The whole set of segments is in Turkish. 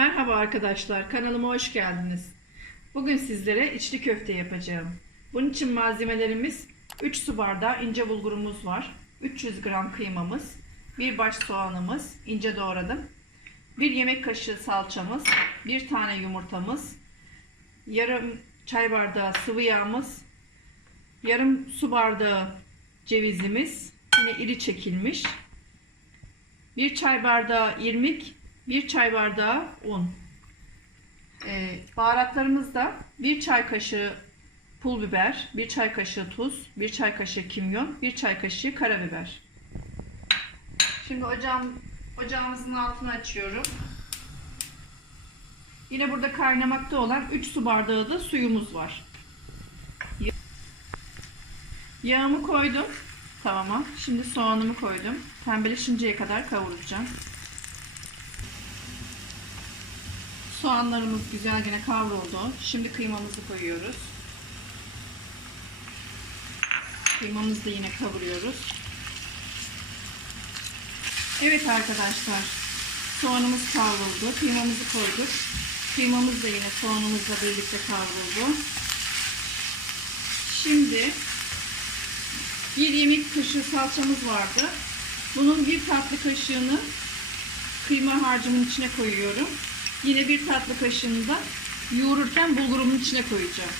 Merhaba arkadaşlar, kanalıma hoş geldiniz. Bugün sizlere içli köfte yapacağım. Bunun için malzemelerimiz 3 su bardağı ince bulgurumuz var. 300 gram kıymamız, bir baş soğanımız, ince doğradım. Bir yemek kaşığı salçamız, bir tane yumurtamız, yarım çay bardağı sıvı yağımız, yarım su bardağı cevizimiz, yine iri çekilmiş, bir çay bardağı irmik, bir çay bardağı un. Ee, baharatlarımızda bir çay kaşığı pul biber, bir çay kaşığı tuz, bir çay kaşığı kimyon, bir çay kaşığı karabiber. Şimdi ocağım, ocağımızın altını açıyorum. Yine burada kaynamakta olan 3 su bardağı da suyumuz var. Yağımı koydum tavama. Şimdi soğanımı koydum. Pembeleşinceye kadar kavuracağım. Soğanlarımız güzel gene kavruldu. Şimdi kıymamızı koyuyoruz. Kıymamızı da yine kavuruyoruz. Evet arkadaşlar. Soğanımız kavruldu. Kıymamızı koyduk. Kıymamız da yine soğanımızla birlikte kavruldu. Şimdi bir yemek kaşığı salçamız vardı. Bunun bir tatlı kaşığını kıyma harcımın içine koyuyorum. Yine bir tatlı kaşığını da yoğururken bulgurumun içine koyacağım.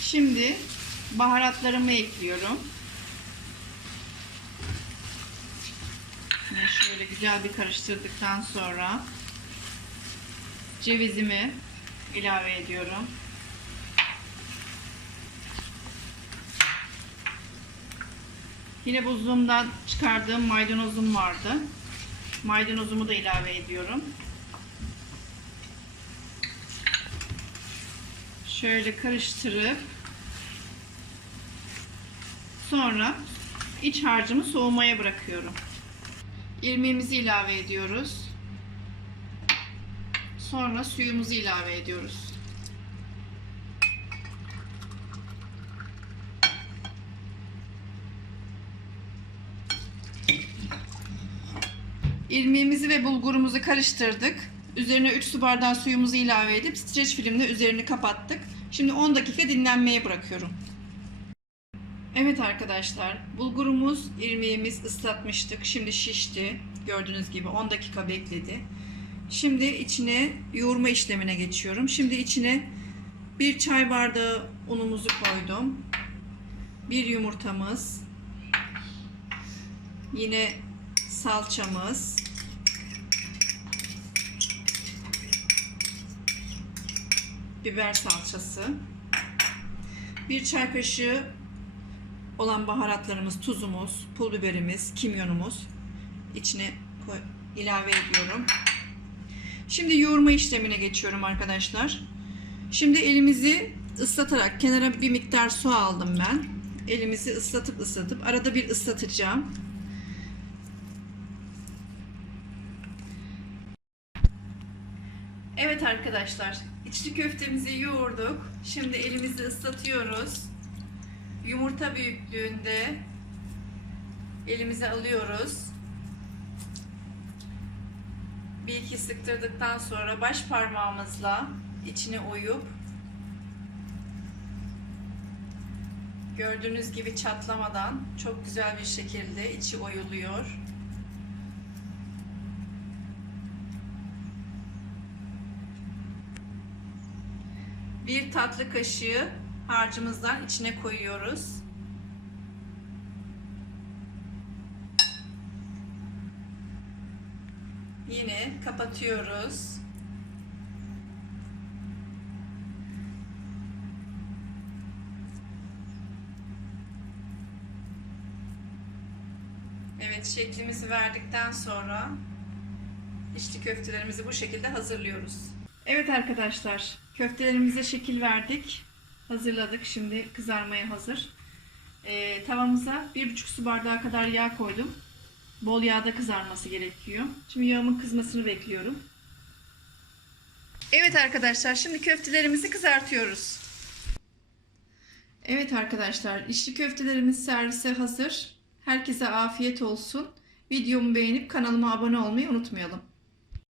Şimdi baharatlarımı ekliyorum. Yine şöyle güzel bir karıştırdıktan sonra cevizimi ilave ediyorum. Yine buzluğumdan çıkardığım maydanozum vardı. Maydanozumu da ilave ediyorum. Şöyle karıştırıp sonra iç harcımı soğumaya bırakıyorum. İrmiğimizi ilave ediyoruz. Sonra suyumuzu ilave ediyoruz. İrmiğimizi ve bulgurumuzu karıştırdık. Üzerine 3 su bardağı suyumuzu ilave edip streç filmle üzerini kapattık. Şimdi 10 dakika dinlenmeye bırakıyorum. Evet arkadaşlar, bulgurumuz, irmiğimiz ıslatmıştık. Şimdi şişti. Gördüğünüz gibi 10 dakika bekledi. Şimdi içine yoğurma işlemine geçiyorum. Şimdi içine bir çay bardağı unumuzu koydum. Bir yumurtamız. Yine salçamız. Biber salçası. Bir çay kaşığı olan baharatlarımız, tuzumuz, pul biberimiz, kimyonumuz içine ilave ediyorum. Şimdi yoğurma işlemine geçiyorum arkadaşlar. Şimdi elimizi ıslatarak kenara bir miktar su aldım ben. Elimizi ıslatıp ıslatıp arada bir ıslatacağım. Evet arkadaşlar, içli köftemizi yoğurduk. Şimdi elimizi ıslatıyoruz. Yumurta büyüklüğünde elimize alıyoruz. Bir iki sıktırdıktan sonra baş parmağımızla içine oyup gördüğünüz gibi çatlamadan çok güzel bir şekilde içi oyuluyor. Bir tatlı kaşığı harcımızdan içine koyuyoruz. Yine kapatıyoruz. Evet şeklimizi verdikten sonra içli köftelerimizi bu şekilde hazırlıyoruz. Evet arkadaşlar köftelerimize şekil verdik. Hazırladık. Şimdi kızarmaya hazır. Ee, tavamıza 1,5 su bardağı kadar yağ koydum. Bol yağda kızarması gerekiyor. Şimdi yağımın kızmasını bekliyorum. Evet arkadaşlar şimdi köftelerimizi kızartıyoruz. Evet arkadaşlar içli köftelerimiz servise hazır. Herkese afiyet olsun. Videomu beğenip kanalıma abone olmayı unutmayalım.